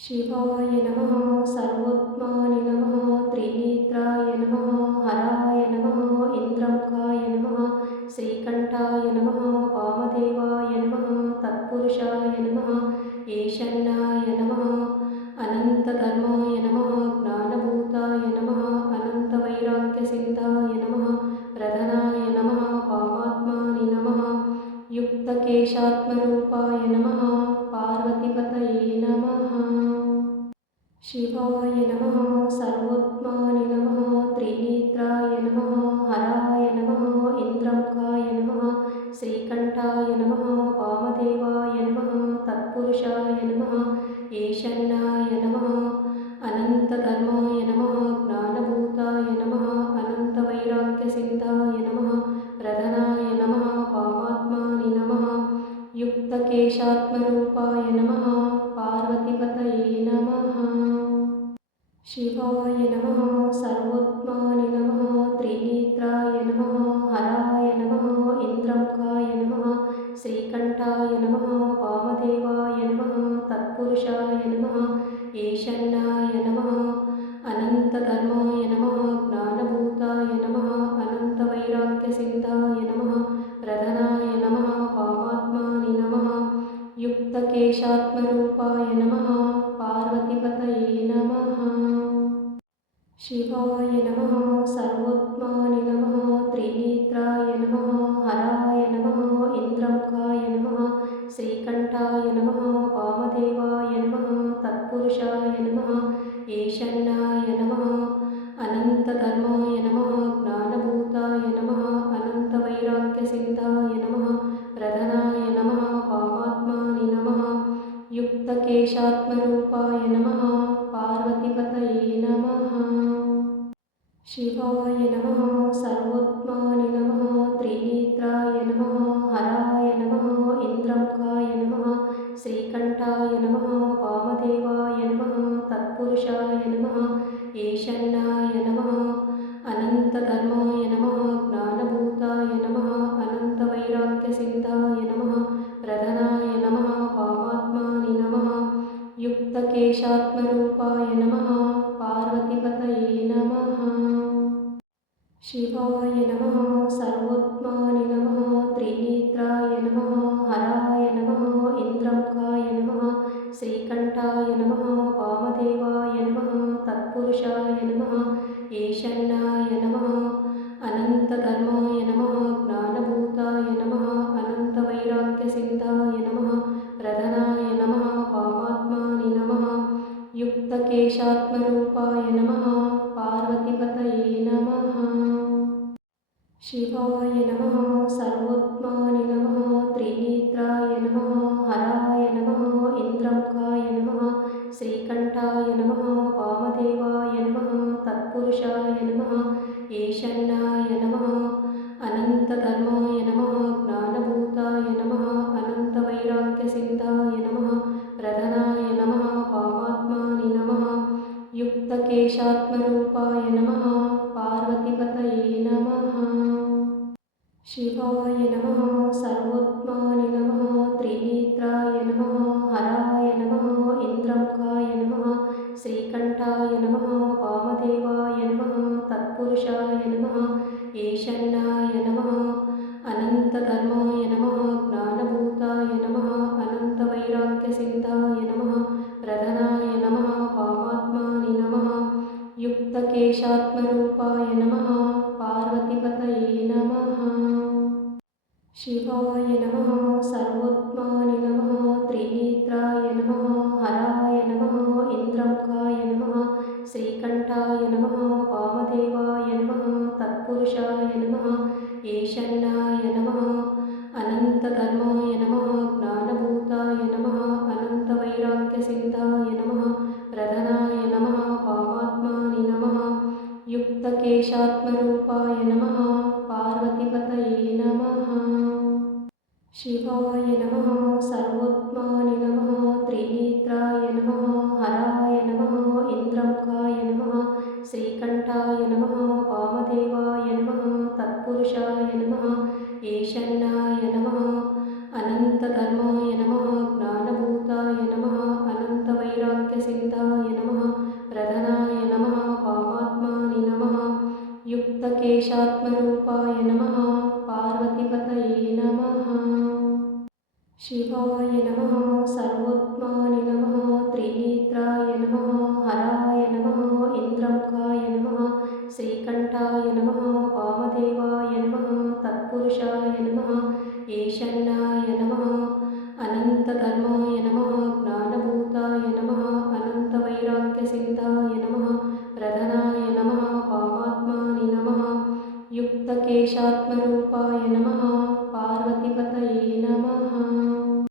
शिवाय नमः सर्वोत्मानि नमः त्रिनेत्राय नमः हराय नमः इन्द्रमुखाय नमः श्रीकण्ठाय नमः वामदेवाय नमः तत्पुरुषाय नमः ईशान्याय नमः अनन्तधर्माय नमः ज्ञानभूताय नमः अनन्तवैराग्यसिन्धाय नमः प्रधनाय नमः वामात्मानि नमः युक्तकेशात्मरूपाय नमः पार्वतीपतये नमः शिवाय नमः सर्वोत्मानि नमः त्रिनेत्राय नमः हराय नमः इन्द्रमुखाय नमः श्रीकण्ठाय नमः वामदेवाय नमः तत्पुरुषाय नमः ईशान्याय नमः अनन्तधर्माय नमः ज्ञानभूताय नमः अनन्तवैराग्यसिन्धाय नमः प्रधनाय नमः वामात्मानि नमः युक्तकेशात्मरूपाय नमः पार्वतीपतये नमः शिवाय नमः सर्वोत्मानि नमः त्रिनेत्राय नमः हराय नमः इन्द्रमुखाय नमः श्रीकण्ठाय नमः वामदेवाय नमः तत्पुरुषाय नमः ईशान्याय नमः अनन्तधर्माय नमः ज्ञानभूताय नमः अनन्तवैराग्यसिन्धाय नमः प्रधनाय नमः वामात्मानि नमः युक्तकेशात्मरूपाय नमः पार्वतीपतये नमः शिवाय नमः सर्वोत्मानि नमः त्रिनेत्राय नमः हराय नमः इन्द्रमुखाय नमः श्रीकण्ठाय नमः वामदेवाय नमः तत्पुरुषाय नमः ईशान्याय नमः अनन्तधर्माय नमः ज्ञानभूताय नमः अनन्तवैराग्यसिन्धाय नमः प्रधनाय नमः वामात्मानि नमः युक्तकेशात्मरूपाय नमः पार्वतीपतये नमः शिवाय नमः सर्वोत्मानि नमः त्रिनेत्राय नमः हराय नमः इन्द्रमुखाय नमः श्रीकण्ठाय नमः वामदेवाय नमः तत्पुरुषाय नमः ईशान्याय नमः अनन्तधर्माय नमः ज्ञानभूताय नमः अनन्तवैराग्यसिन्धाय नमः प्रधनाय नमः वामात्मानि नमः युक्तकेशात्मरूपाय नमः पार्वतीपतये नमः शिवाय नमः सर्वोत्मानि नमः त्रिनेत्राय नमः हराय नमः इन्द्रमुखाय नमः श्रीकण्ठाय नमः वामदेवाय नमः तत्पुरुषाय नमः ईशान्याय नमः अनन्तधर्माय नमः ज्ञानभूताय नमः अनन्तवैराग्यसिन्धाय नमः प्रधनाय नमः वामात्मानि नमः युक्तकेशात्मरूपाय नमः पार्वतीपतये नमः शिवाय नमः सर्वोत्मानि नमः त्रिनेत्राय नमः हराय नमः इन्द्रमुखाय नमः श्रीकण्ठाय नमः वामदेवाय नमः तत्पुरुषाय नमः ईशान्याय नमः अनन्तधर्माय नमः ज्ञानभूताय नमः अनन्तवैराग्यसिन्धाय नमः प्रधनाय नमः वामात्मानि नमः युक्तकेशात्मरूपाय नमः पार्वतीपतये नमः शिवाय नमः सर्वोत्मानि नमः त्रिनेत्राय नमः हराय नमः इन्द्रमुखाय नमः श्रीकण्ठाय नमः वामदेवाय नमः तत्पुरुषाय नमः ईशान्याय नमः अनन्तधर्माय नमः ज्ञानभूताय नमः अनन्तवैराग्यसिन्धाय नमः प्रधनाय नमः वामात्मानि नमः युक्तकेशात्मरूपाय नमः पार्वतीपतये नमः शिवाय नमः सर्वोत्मानि नमः त्रिनेत्राय नमः हराय नमः इन्द्रमुखाय नमः श्रीकण्ठाय नमः वामदेवाय नमः तत्पुरुषाय नमः ईशान्याय नमः अनन्तधर्माय नमः ज्ञानभूताय नमः अनन्तवैराग्यसिन्धाय नमः प्रधनाय नमः वामात्मानि नमः युक्तकेशात्मरूपाय नमः पार्वतीपतये नमः शिवाय नमः सर्वोत्मानि नमः त्रिनेत्राय नमः हराय नमः इन्द्रमुखाय नमः श्रीकण्ठाय नमः वामदेवाय नमः तत्पुरुषाय नमः ईशान्याय नमः अनन्तधर्माय नमः ज्ञानभूताय नमः अनन्तवैराग्य वैराग्यसिन्धाय नमः प्रधनाय नमः पापात्मानि नमः युक्तकेशात्मरूपाय नमः पार्वतीपतये नमः शिवाय नमः सर्वोत्मानि नमः त्रिनेत्राय नमः हराय नमः इन्द्रमुखाय नमः श्रीकण्ठाय नमः वामदेवाय नमः तत्पुरुषाय नमः ईशन्नाय नमः अनन्तधर्माय नमः ज्ञानभूताय नमः अनन्तवैराग्यसिन्धाय नमः प्रधनाय नमः पापात्मानि नमः युक्तकेशात्मरूपाय नमः